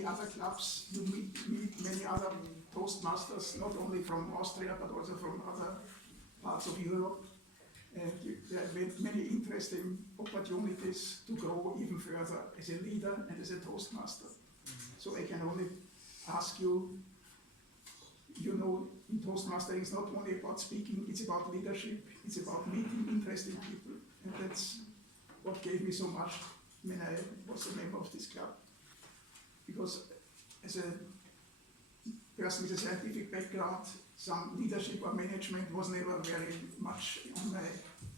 many other clubs, you meet many other Toastmasters, not only from Austria, but also from other parts of Europe. And there are many interesting opportunities to grow even further as a leader and as a Toastmaster. So I can only ask you, you know, in Toastmastering it's not only about speaking, it's about leadership, it's about meeting interesting people. And that's what gave me so much when I was a member of this club. Because as a person with a scientific background, some leadership or management was never very much on my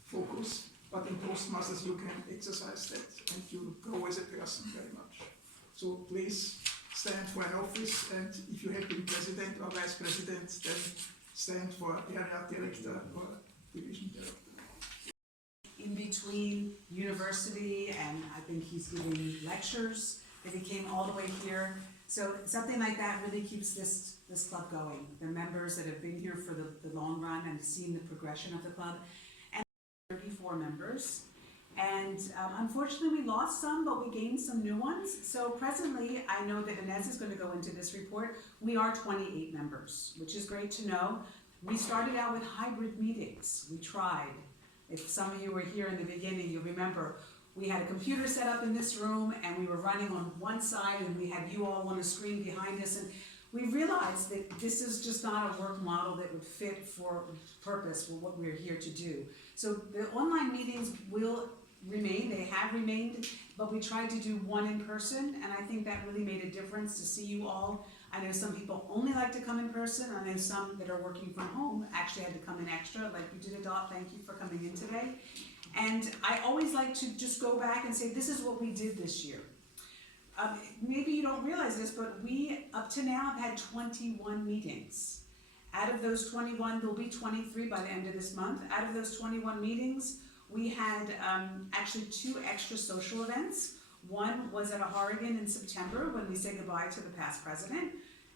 focus. But in Toastmasters you can exercise that and you grow as a person very much. So please stand for an office, and if you have been president or vice president, then stand for area director or division director. In between university, and I think he's giving lectures, that he came all the way here. So something like that really keeps this club going. The members that have been here for the long run and seen the progression of the club. And 34 members. And unfortunately we lost some, but we gained some new ones. So presently, I know that Inez is going to go into this report. We are 28 members, which is great to know. We started out with hybrid meetings. We tried. If some of you were here in the beginning, you'll remember we had a computer set up in this room and we were running on one side and we had you all on a screen behind us. And we realized that this is just not a work model that would fit for purpose for what we're here to do. So the online meetings will remain, they have remained, but we tried to do one in person, and I think that really made a difference to see you all. I know some people only like to come in person, and I know some that are working from home actually had to come in extra, like you did, Adot, thank you for coming in today. And I always like to just go back and say, this is what we did this year. Maybe you don't realize this, but we, up to now, have had 21 meetings. Out of those 21, there'll be 23 by the end of this month. Out of those 21 meetings, we had actually 2 extra social events. One was at a Horrigan in September when we said goodbye to the past president,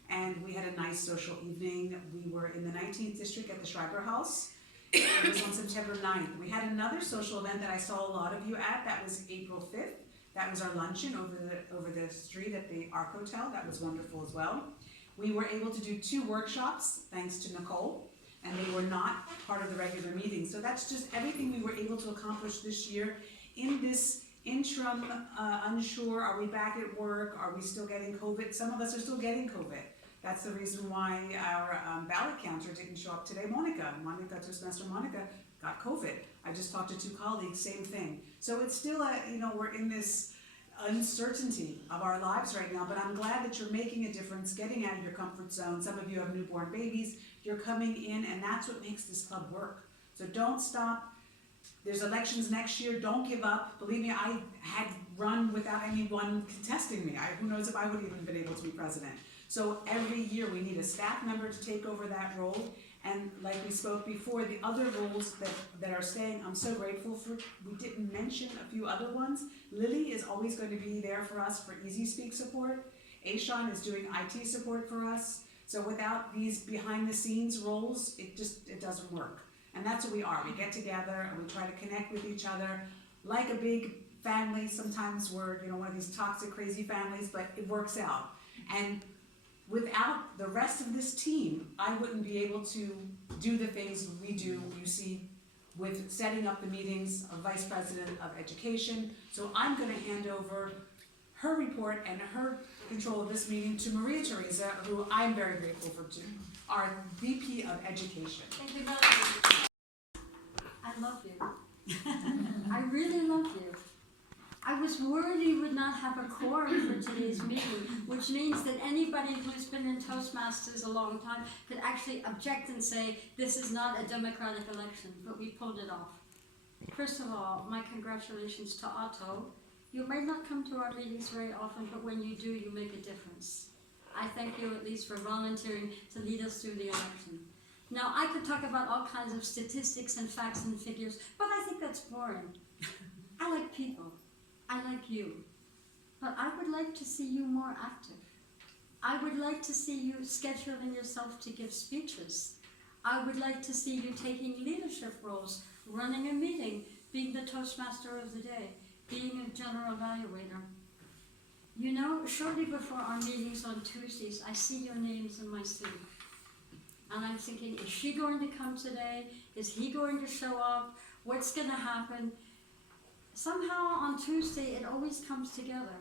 and we had a nice social evening. We were in the 19th district at the Schreiber House. It was on September 9th. We had another social event that I saw a lot of you at. That was April 5th. That was our luncheon over the street at the Arc Hotel. That was wonderful as well. We were able to do 2 workshops thanks to Nicole, and they were not part of the regular meeting. So that's just everything we were able to accomplish this year in this interim, unsure, are we back at work? Are we still getting COVID? Some of us are still getting COVID. That's the reason why our ballot counter didn't show up today. Monica, Toastmaster Monica, got COVID. I just talked to 2 colleagues, same thing. So it's still we're in this uncertainty of our lives right now, but I'm glad that you're making a difference, getting out of your comfort zone. Some of you have newborn babies, you're coming in, and that's what makes this club work. So don't stop. There's elections next year, don't give up. Believe me, I had run without anyone contesting me. Who knows if I would even been able to be president. So every year we need a staff member to take over that role. And like we spoke before, the other roles that are staying, I'm so grateful for. We didn't mention a few other ones. Lily is always going to be there for us for Easy Speak support. Ashan is doing IT support for us. So without these behind the scenes roles, it doesn't work. And that's what we are. We get together and we try to connect with each other like a big family. Sometimes we're one of these toxic, crazy families, but it works out. And without the rest of this team, I wouldn't be able to do the things we do, you see, with setting up the meetings of Vice President of Education. So I'm going to hand over her report and her control of this meeting to Maria Teresa, who I'm very grateful for, too, our VP of Education. Thank you, Melanie. I love you. I really love you. I was worried you would not have a quorum for today's meeting, which means that anybody who's been in Toastmasters a long time could actually object and say, this is not a democratic election, but we pulled it off. First of all, my congratulations to Otto. You may not come to our meetings very often, but when you do, you make a difference. I thank you at least for volunteering to lead us through the election. Now, I could talk about all kinds of statistics and facts and figures, but I think that's boring. I like people. I like you. But I would like to see you more active. I would like to see you scheduling yourself to give speeches. I would like to see you taking leadership roles, running a meeting, being the Toastmaster of the day, being a general evaluator. You know, shortly before our meetings on Tuesdays, I see your names in my sleep. And I'm thinking, is she going to come today? Is he going to show up? What's going to happen? Somehow on Tuesday, it always comes together.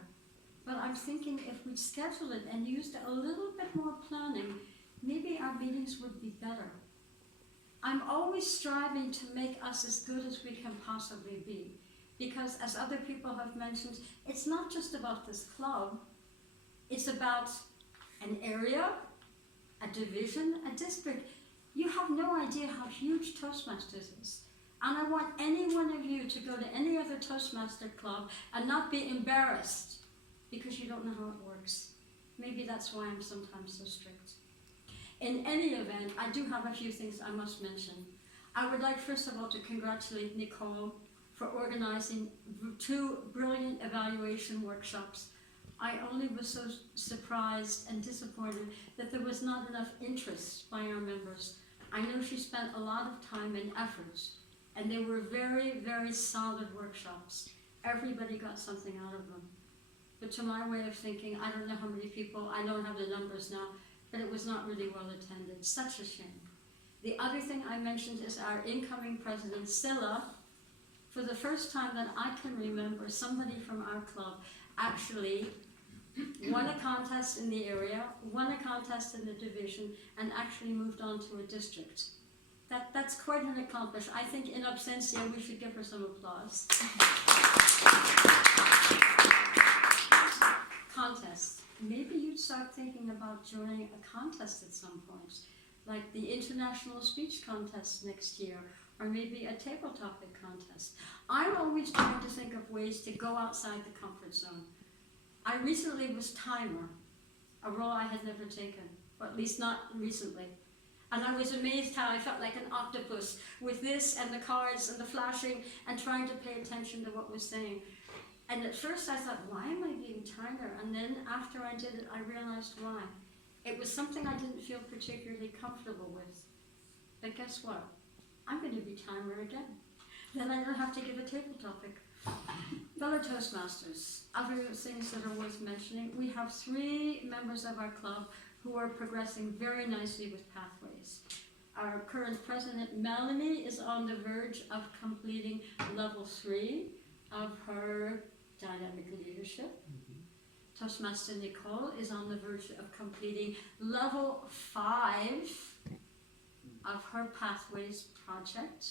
But I'm thinking if we'd schedule it and used a little bit more planning, maybe our meetings would be better. I'm always striving to make us as good as we can possibly be. Because as other people have mentioned, it's not just about this club, it's about an area, a division, a district. You have no idea how huge Toastmasters is. And I want any one of you to go to any other Toastmaster club and not be embarrassed because you don't know how it works. Maybe that's why I'm sometimes so strict. In any event, I do have a few things I must mention. I would like first of all to congratulate Nicole for organizing 2 brilliant evaluation workshops. I only was so surprised and disappointed that there was not enough interest by our members. I know she spent a lot of time and effort, and they were very, very solid workshops. Everybody got something out of them. But to my way of thinking, I don't know how many people, I don't have the numbers now, but it was not really well attended. Such a shame. The other thing I mentioned is our incoming president, Scylla. For the first time that I can remember, somebody from our club actually won a contest in the area, won a contest in the division, and actually moved on to a district. That's quite an accomplishment. I think in absentia we should give her some applause. Contest. Maybe you'd start thinking about joining a contest at some point, like the International Speech Contest next year, or maybe a table topic contest. I'm always trying to think of ways to go outside the comfort zone. I recently was timer, a role I had never taken, or at least not recently. And I was amazed how I felt like an octopus with this and the cards and the flashing and trying to pay attention to what was saying. And at first I thought, why am I being timer? And then after I did it, I realized why. It was something I didn't feel particularly comfortable with. But guess what? I'm going to be timer again. Then I don't have to give a table topic. Fellow Toastmasters, other things that are worth mentioning. We have 3 members of our club who are progressing very nicely with Pathways. Our current president, Melanie, is on the verge of completing level 3 of her dynamic leadership. Toastmaster Nicole is on the verge of completing level 5 of her Pathways project,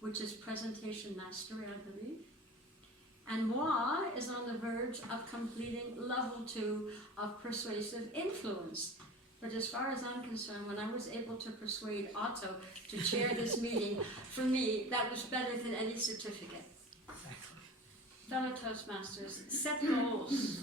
which is presentation mastery, I believe. And Moi is on the verge of completing level 2 of persuasive influence. But as far as I'm concerned, when I was able to persuade Otto to chair this meeting, for me, that was better than any certificate. Fellow Toastmasters, set goals.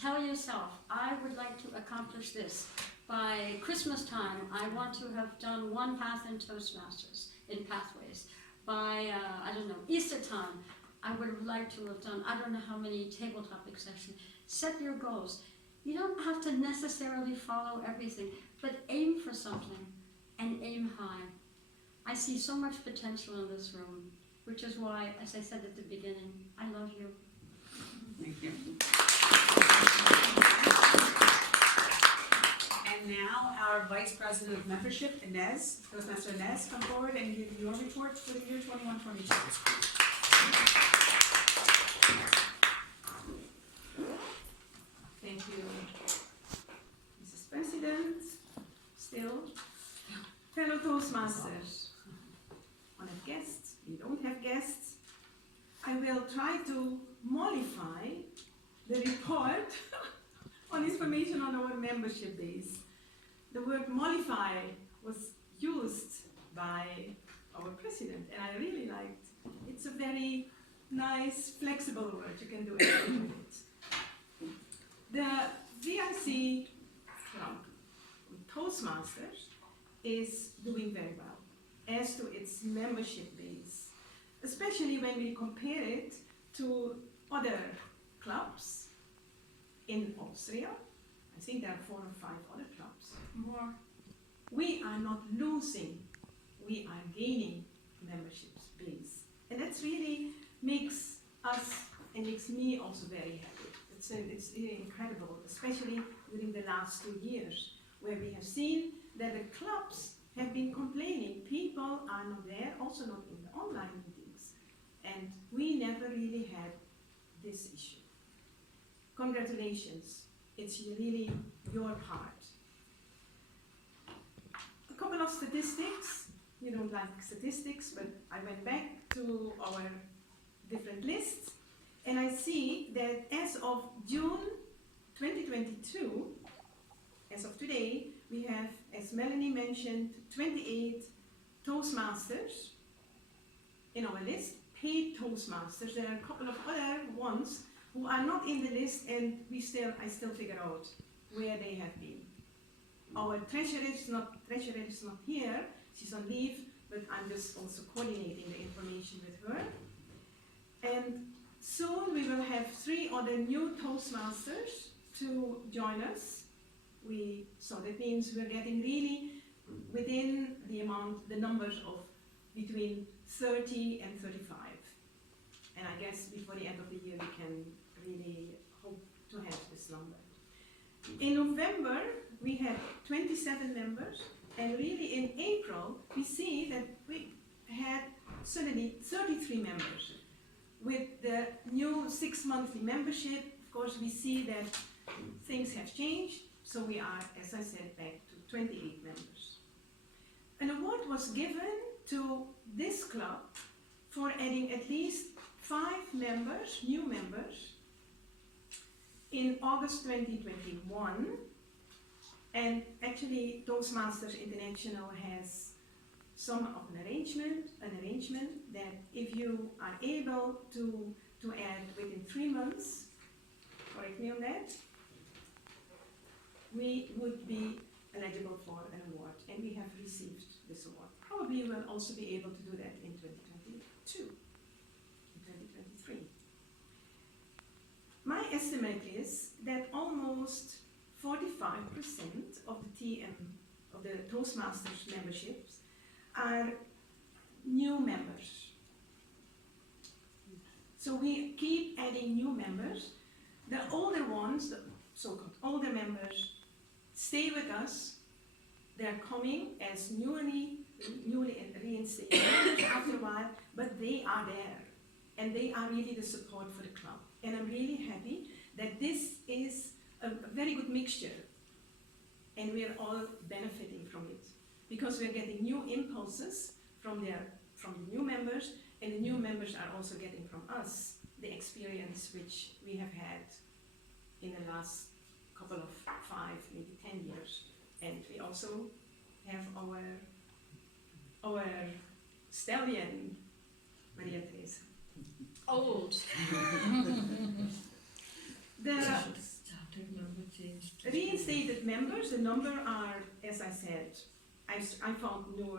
Tell yourself, I would like to accomplish this. By Christmas time, I want to have done 1 path in Toastmasters, in Pathways. By, I don't know, Easter time, I would have liked to have done, I don't know how many table topic sessions. Set your goals. You don't have to necessarily follow everything, but aim for something and aim high. I see so much potential in this room, which is why, as I said at the beginning, I love you. Thank you. And now our Vice President of Membership, Inez, Toastmaster Inez, come forward and give your report for the year 21-22. Thank you, Mrs. President. Still, fellow Toastmasters, we have guests, we don't have guests. I will try to mollify the report on information on our membership base. The word mollify was used by our president, and I really liked it. It's a very nice, flexible word. You can do anything with it. The VIC club, Toastmasters, is doing very well as to its membership base, especially when we compare it to other clubs in Austria. I think there are 4 or 5 other clubs. More. We are not losing, we are gaining membership base. And that really makes us and makes me also very happy. it's really incredible, especially during the last 2 years, where we have seen that the clubs have been complaining. People are not there, also not in the online meetings. And we never really had this issue. Congratulations, it's really your part. A couple of statistics. You don't like statistics, but I went back to our different lists, and I see that as of June 2022, as of today, we have, as Melanie mentioned, 28 Toastmasters in our list, paid Toastmasters. There are a couple of other ones who are not in the list, and I still figure out where they have been. Our treasurer is not here, she's on leave, but I'm just also coordinating the information with her. And soon we will have 3 other new Toastmasters to join us. So that means we're getting really within the numbers of between 30 and 35. And I guess before the end of the year we can really hope to have this number. In November we had 27 members, and really in April we see that we had suddenly 33 members. With the new 6-monthly membership, of course we see that things have changed, so we are, as I said, back to 28 members. An award was given to this club for adding at least 5 members, new members, in August 2021, and actually Toastmasters International has some of an arrangement that if you are able to add within 3 months, correct me on that, we would be eligible for an award, and we have received this award. Probably we will also be able to do that in 2022, in 2023. My estimate is that almost 45% of the Toastmasters memberships are new members. So we keep adding new members. The older ones, the so-called older members, stay with us. They're coming as newly reinstated members after a while, but they are there, and they are really the support for the club. And I'm really happy that this is a very good mixture, and we are all benefiting from it, because we're getting new impulses from the new members, and the new members are also getting from us the experience which we have had in the last couple of 5, maybe 10 years. And we also have our stallion, Maria Teresa. Old. The reinstated members, the number are, as I said, I found new,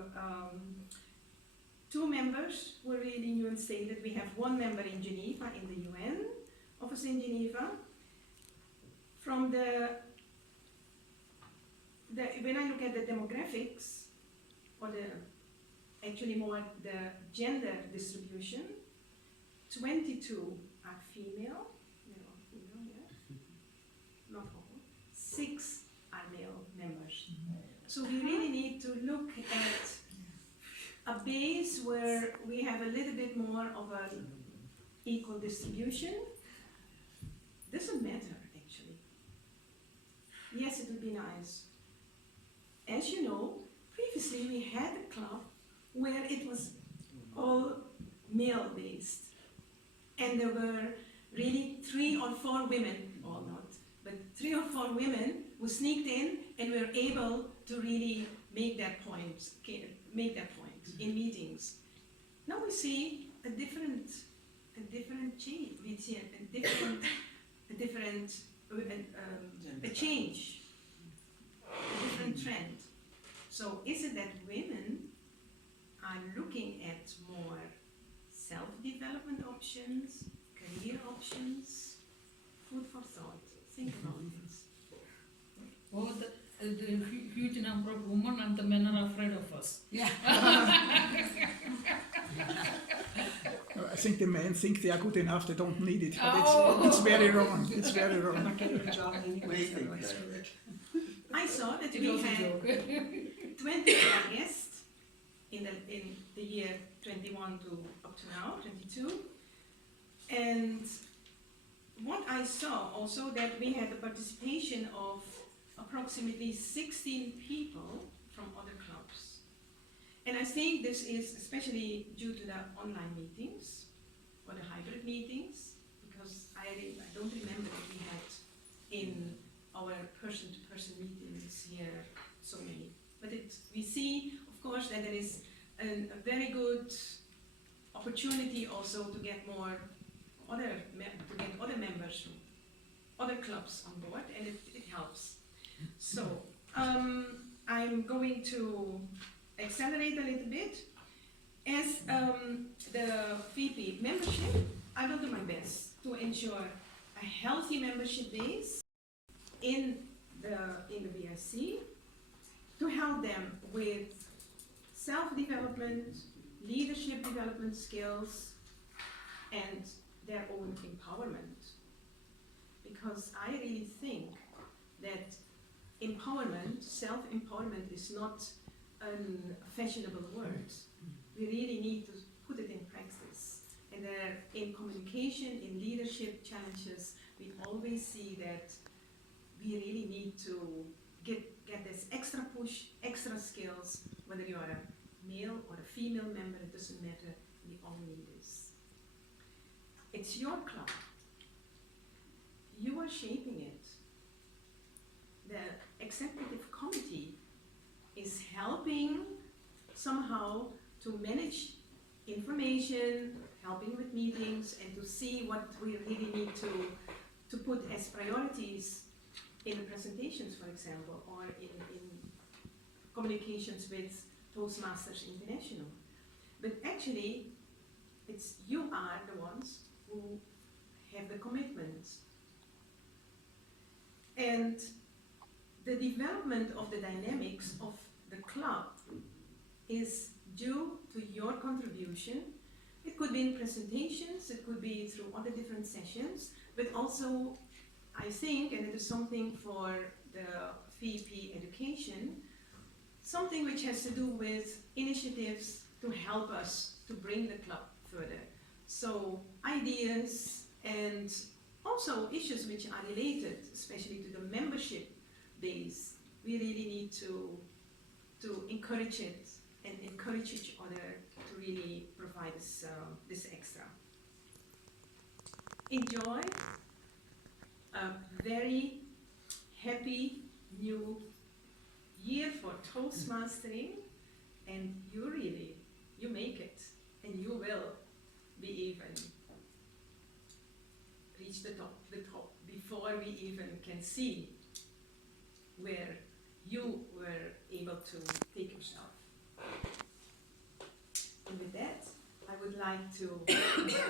2 members were really new and stated. We have 1 member in Geneva, in the UN office in Geneva. From when I look at the demographics, or actually more the gender distribution, 22 are female, not all. 6 are male members. So we really need to look at a base where we have a little bit more of an equal distribution. Doesn't matter, actually. Yes, it would be nice. As you know, previously we had a club where it was all male-based. And there were really 3 or 4 women, all not, but 3 or 4 women who sneaked in and were able to really make that point in meetings. Now we see a different change. We see a change, a different trend. So is it that women are looking at more self-development options, career options? Food for thought. Think about this. Oh, the huge number of women and the men are afraid of us. Yeah. I think the men think they are good enough, they don't need it, but Oh. it's very wrong. It's very wrong. I'm not getting a job anyway, so Wait, screw it. I saw that It we was a had joke. 24 guests in the year 21 to up to now, 22. And what I saw also that we had the participation of approximately 16 people from other clubs. And I think this is especially due to the online meetings or the hybrid meetings, because I don't remember that we had in our person-to-person meetings here so many. But we see, of course, that there is a very good opportunity also to get more other members from other clubs on board, and it helps. So I'm going to accelerate a little bit. As the VP membership, I will do my best to ensure a healthy membership base in the VIC, to help them with self-development, leadership development skills, and their own empowerment. Because I really think that empowerment, self-empowerment, is not a fashionable word. We really need to put it in practice. And in communication, in leadership challenges, we always see that we really need to get this extra push, extra skills, whether you are a male or a female member, it doesn't matter, we all need this. It's your club. You are shaping it. The executive committee is helping somehow to manage information, helping with meetings, and to see what we really need to put as priorities in the presentations, for example, or in communications with Toastmasters International. But actually, you are the ones who have the commitment. And the development of the dynamics of the club is due to your contribution. It could be in presentations, it could be through other different sessions, but also I think, and it is something for the VP education, something which has to do with initiatives to help us to bring the club further. So ideas and also issues which are related, especially to the membership base, we really need to encourage it and encourage each other to really provide this extra. Enjoy a very happy new year for Toastmastering, and you make it, and you will be even reach the top before we even can see where you were able to take yourself. And with that, I would like to thank you.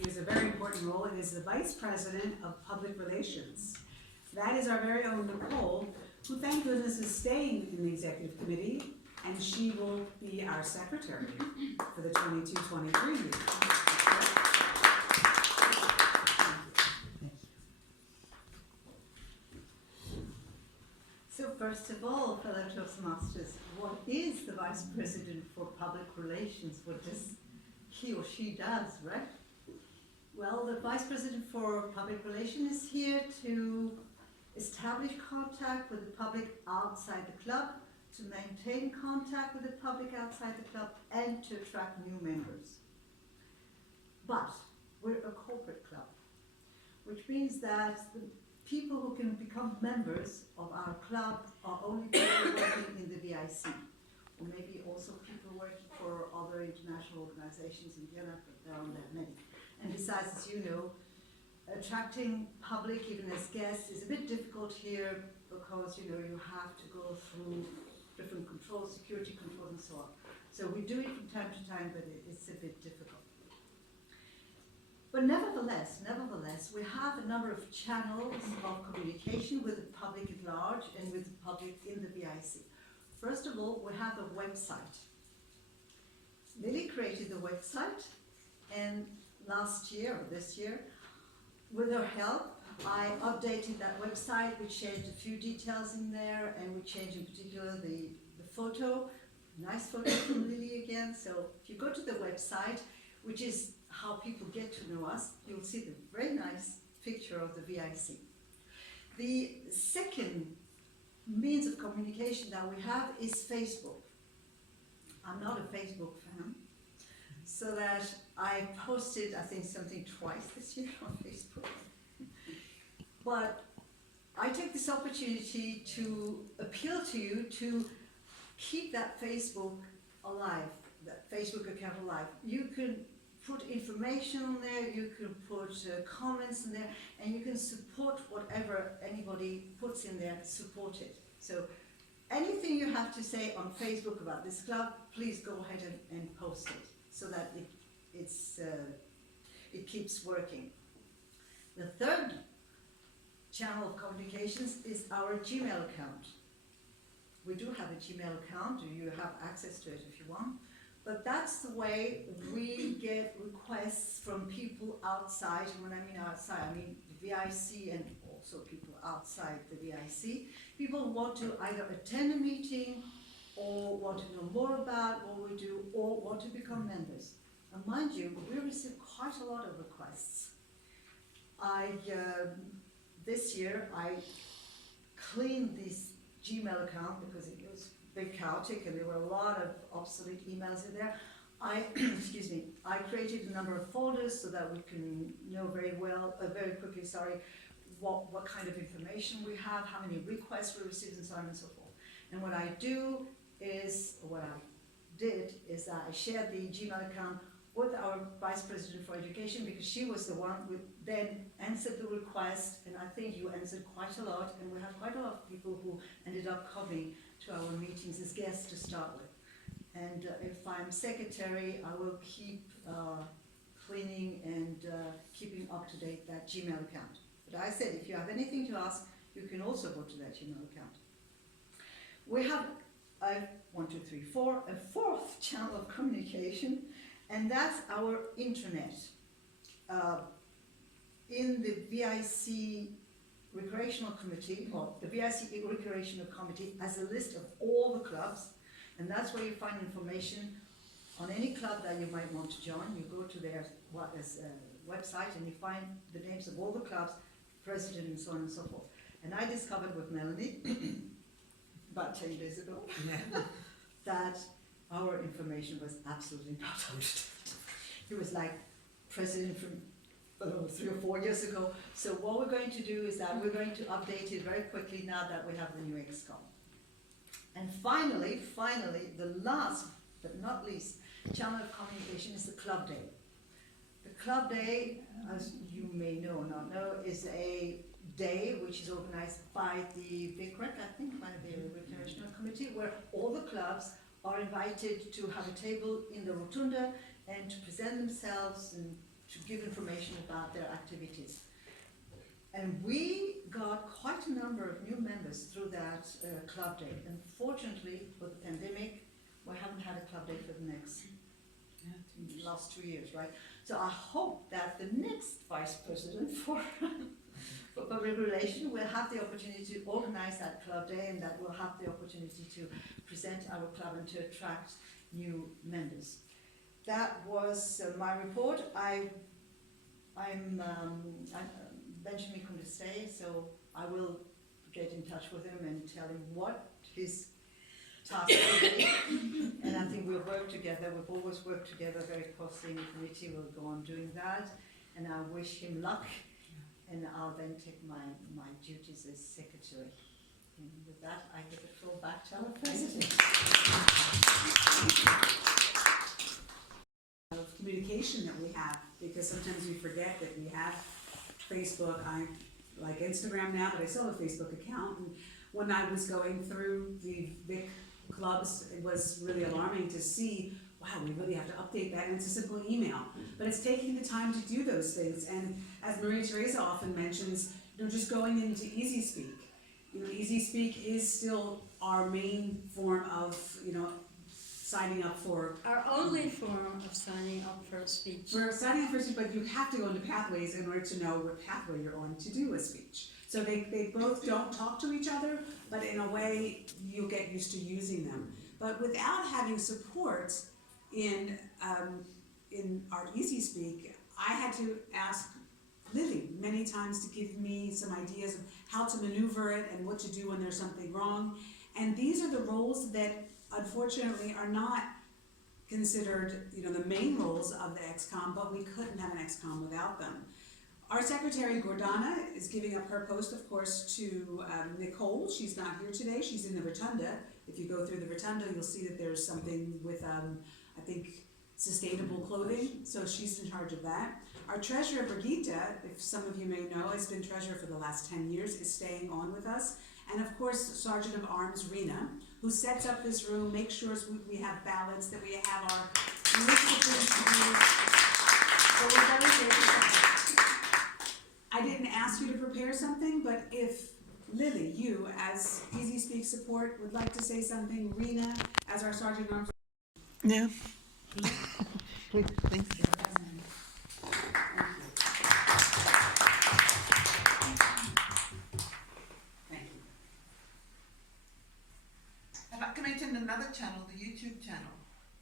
It is a very important role. It is the Vice President of Public Relations. That is our very own Nicole, who thank goodness is staying in the Executive Committee, and she will be our Secretary for the 22-23 year. So first of all, fellow Toastmasters, what is the Vice President for Public Relations? What does he or she does, right? Well, the Vice President for Public Relations is here to establish contact with the public outside the club, to maintain contact with the public outside the club, and to attract new members. But we're a corporate club, which means that the people who can become members of our club are only people working in the VIC, or maybe also people working for other international organizations in Vienna, but there aren't that many. And besides, as you know, attracting public, even as guests, is a bit difficult here because, you know, you have to go through different controls, security controls and so on. So we do it from time to time, but it's a bit difficult. But nevertheless, we have a number of channels of communication with the public at large and with the public in the VIC. First of all, we have a website. Lily created the website, and last year or this year, with her help, I updated that website. We changed a few details in there, and we changed in particular the photo. Nice photo from Lily again. So if you go to the website, which is how people get to know us, you'll see the very nice picture of the VIC. The second means of communication that we have is Facebook. I'm not a Facebook fan, so that I posted, I think, something twice this year on Facebook. But I take this opportunity to appeal to you to keep that Facebook alive, that Facebook account alive. You can put information on there, you can put comments in there, and you can support whatever anybody puts in there, support it. So anything you have to say on Facebook about this club, please go ahead and post it so that it keeps working. The third channel of communications is our Gmail account. We do have a Gmail account, you have access to it if you want, but that's the way we get requests from people outside. And when I mean outside, I mean the VIC and also people outside the VIC. People who want to either attend a meeting or want to know more about what we do or want to become members. And mind you, we receive quite a lot of requests. This year I cleaned this Gmail account because it was a bit chaotic and there were a lot of obsolete emails in there. Excuse me, I created a number of folders so that we can know very quickly, what kind of information we have, how many requests we received, and so on and so forth. And what I did is that I shared the Gmail account with our Vice President for Education, because she was the one who then answered the request, and I think you answered quite a lot, and we have quite a lot of people who ended up coming to our meetings as guests to start with. And if I'm secretary, I will keep cleaning and keeping up to date that Gmail account. But I said, if you have anything to ask, you can also go to that Gmail account. We have a fourth channel of communication, and that's our intranet. In the VIC Recreational Committee, or the VIC Recreational Committee has a list of all the clubs, and that's where you find information on any club that you might want to join. You go to their website and you find the names of all the clubs, president, and so on and so forth. And I discovered with Melanie about 10 days ago that our information was absolutely not updated. It was like president from 3 or 4 years ago. So what we're going to do is that we're going to update it very quickly now that we have the new XCOM. And finally, the last but not least channel of communication is the Club Day. The Club Day, as you may know or not know, is a day which is organized by the VIC, I think, by the Recreational Committee, where all the clubs are invited to have a table in the rotunda and to present themselves and to give information about their activities. And we got quite a number of new members through that club day. Unfortunately, for the pandemic, we haven't had a club day for the last 2 years, right? So I hope that the next vice president for public relations will have the opportunity to organize that club day, and that we'll have the opportunity to present our club and to attract new members. That was my report. Benjamin couldn't stay, so I will get in touch with him and tell him what his task will be. And I think we'll work together. We've always worked together very closely in the committee. We'll go on doing that, and I wish him luck. And I'll then take my duties as secretary. And with that, I give the floor back to our president. Of communication that we have, because sometimes we forget that we have Facebook. I like Instagram now, but I still have a Facebook account. And when I was going through the VIC clubs, it was really alarming to see, wow, we really have to update that, and it's a simple email. But it's taking the time to do those things. And as Maria Teresa often mentions, just going into Easy Speak. Easy Speak is still our main form of, signing up for. Our only form of signing up for a speech. For signing up for a speech, but you have to go into pathways in order to know what pathway you're on to do a speech. So they both don't talk to each other, but in a way, you'll get used to using them. But without having support in our Easy Speak, I had to ask Lily many times to give me some ideas of how to maneuver it and what to do when there's something wrong. And these are the roles that unfortunately are not considered, the main roles of the XCOM, but we couldn't have an XCOM without them. Our secretary, Gordana, is giving up her post, of course, to Nicole. She's not here today. She's in the rotunda. If you go through the rotunda, you'll see that there's something with, I think, sustainable clothing. So she's in charge of that. Our treasurer, Brigitte, if some of you may know, has been treasurer for the last 10 years, is staying on with us. And of course, Sergeant of Arms, Rena, who sets up this room, makes sure we have ballots, that we have our list of things to do. So we're very grateful. I didn't ask you to prepare something, but if Lily, you as Easy Speak support would like to say something, Rena, as our Sergeant of Arms. Yeah. Please, thanks. I'd like to mention another channel, the YouTube channel.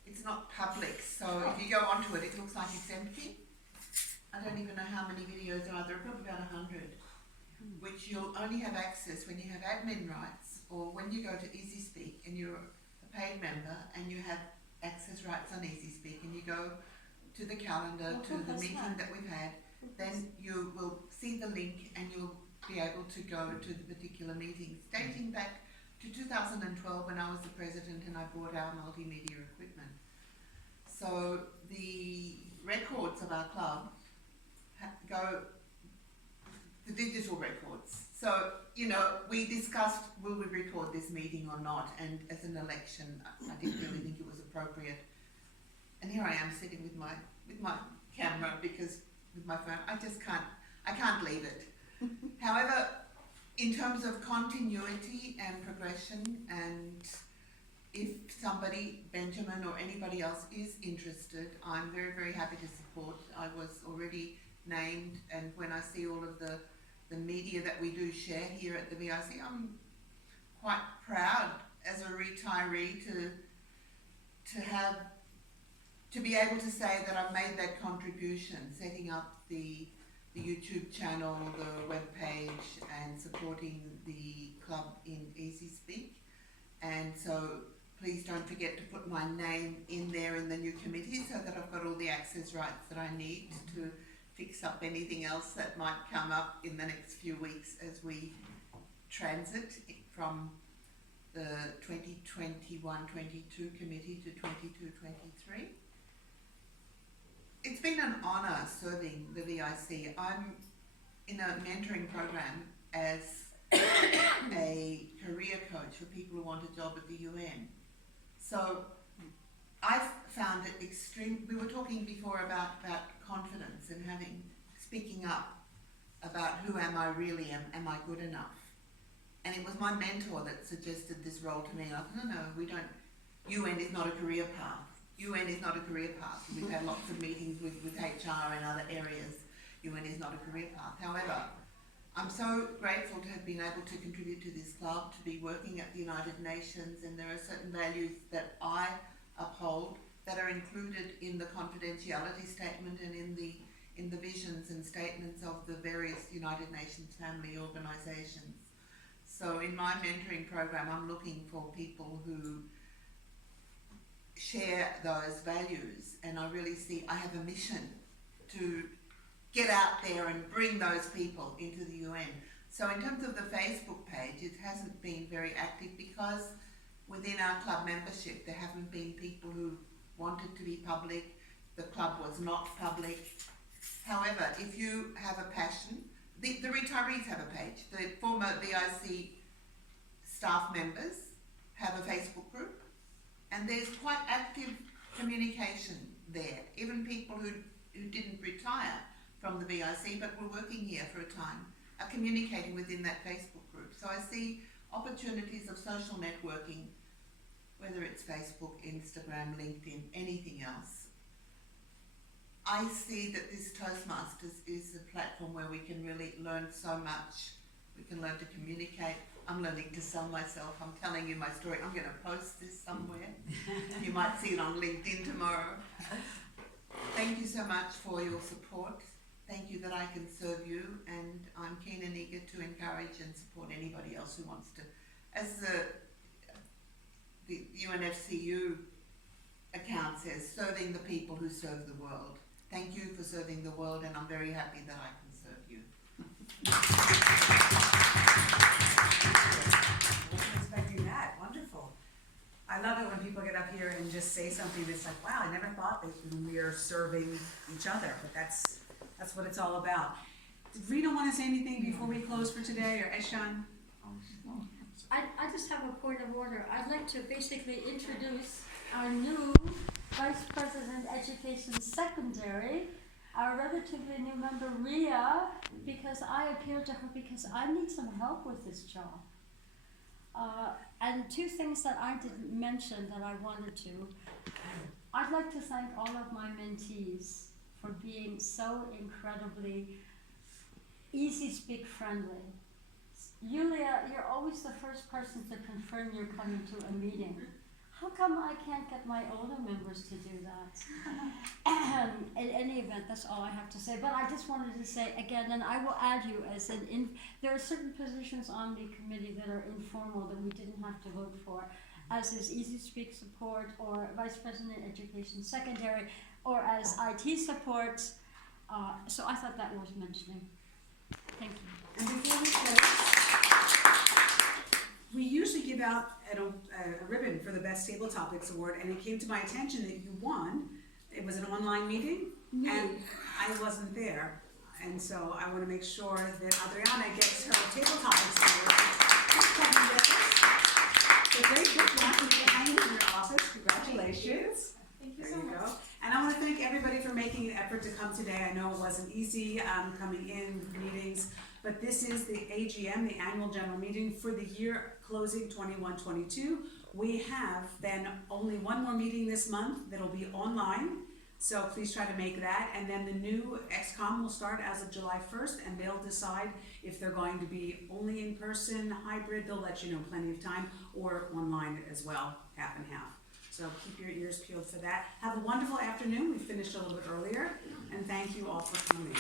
It's not public, so if you go onto it, it looks like it's empty. I don't even know how many videos there are. There are probably about 100, which you'll only have access when you have admin rights or when you go to Easy Speak and you're a paid member and you have access rights on Easy Speak and you go to the calendar, to the meeting that we've had, then you will see the link and you'll be able to go to the particular meetings, dating back to 2012 when I was the president and I bought our multimedia equipment. So the records of our club go, the digital records. So, we discussed, will we record this meeting or not? And as an election, I didn't really think it was appropriate. And here I am sitting with my camera because with my phone, I can't leave it. However, in terms of continuity and progression, and if somebody, Benjamin or anybody else is interested, I'm very, very happy to support. I was already named, and when I see all of the media that we do share here at the VIC, I'm quite proud as a retiree to be able to say that I've made that contribution, setting up the YouTube channel, the web page, and supporting the club in Easy Speak. And so please don't forget to put my name in there in the new committee so that I've got all the access rights that I need to fix up anything else that might come up in the next few weeks as we transit from the 2021-22 committee to 22-23. It's been an honour serving the VIC. I'm in a mentoring program as a career coach for people who want a job at the UN. So I've found it extreme. We were talking before about confidence and speaking up about who am I really, am I good enough? And it was my mentor that suggested this role to me. I thought, no, we don't, UN is not a career path. UN is not a career path. We've had lots of meetings with HR and other areas. UN is not a career path. However, I'm so grateful to have been able to contribute to this club, to be working at the United Nations, and there are certain values that I uphold that are included in the confidentiality statement and in the visions and statements of the various United Nations family organisations. So in my mentoring program, I'm looking for people who share those values, and I really see I have a mission to get out there and bring those people into the UN. So in terms of the Facebook page, it hasn't been very active because within our club membership there haven't been people who wanted to be public. The club was not public. However, if you have a passion, the retirees have a page. The former VIC staff members have a Facebook group, and there's quite active communication there. Even people who didn't retire from the VIC but were working here for a time are communicating within that Facebook group. So I see opportunities of social networking, whether it's Facebook, Instagram, LinkedIn, anything else. I see that this Toastmasters is a platform where we can really learn so much. We can learn to communicate. I'm learning to sell myself. I'm telling you my story. I'm going to post this somewhere. You might see it on LinkedIn tomorrow. Thank you so much for your support. Thank you that I can serve you, and I'm keen and eager to encourage and support anybody else who wants to. As the UNFCU account says, serving the people who serve the world. Thank you for serving the world, and I'm very happy that I can serve you. I wasn't expecting that. Wonderful. I love it when people get up here and just say something that's like, wow, I never thought that we are serving each other, but that's what it's all about. Did Rita want to say anything before we close for today, or Eshan? I just have a point of order. I'd like to basically introduce our new Vice President Education Secondary, our relatively new member, Ria, because I appealed to her because I need some help with this job. And two things that I didn't mention that I wanted to. I'd like to thank all of my mentees for being so incredibly easy speak friendly. Yulia, you're always the first person to confirm you're coming to a meeting. How come I can't get my older members to do that? In any event, that's all I have to say. But I just wanted to say again, and I will add you as there are certain positions on the committee that are informal that we didn't have to vote for, as is Easy Speak support, or Vice President Education Secondary, or as IT support. So I thought that worth mentioning. Thank you. And before we close, we usually give out a ribbon for the Best Table Topics Award, and it came to my attention that you won. It was an online meeting, and I wasn't there. And so I want to make sure that Adriana gets her Table Topics Award. So great gift one, you can hang it in your office. Congratulations. Thank you There so you much. go. And I want to thank everybody for making an effort to come today. I know it wasn't easy coming in meetings, but this is the AGM, the annual general meeting for the year closing 21-22. We have then only one more meeting this month that'll be online, so please try to make that. And then the new XCOM will start as of July 1st, and they'll decide if they're going to be only in person, hybrid. They'll let you know plenty of time, or online as well, half and half. So keep your ears peeled for that. Have a wonderful afternoon. We finished a little bit earlier, and thank you all for coming.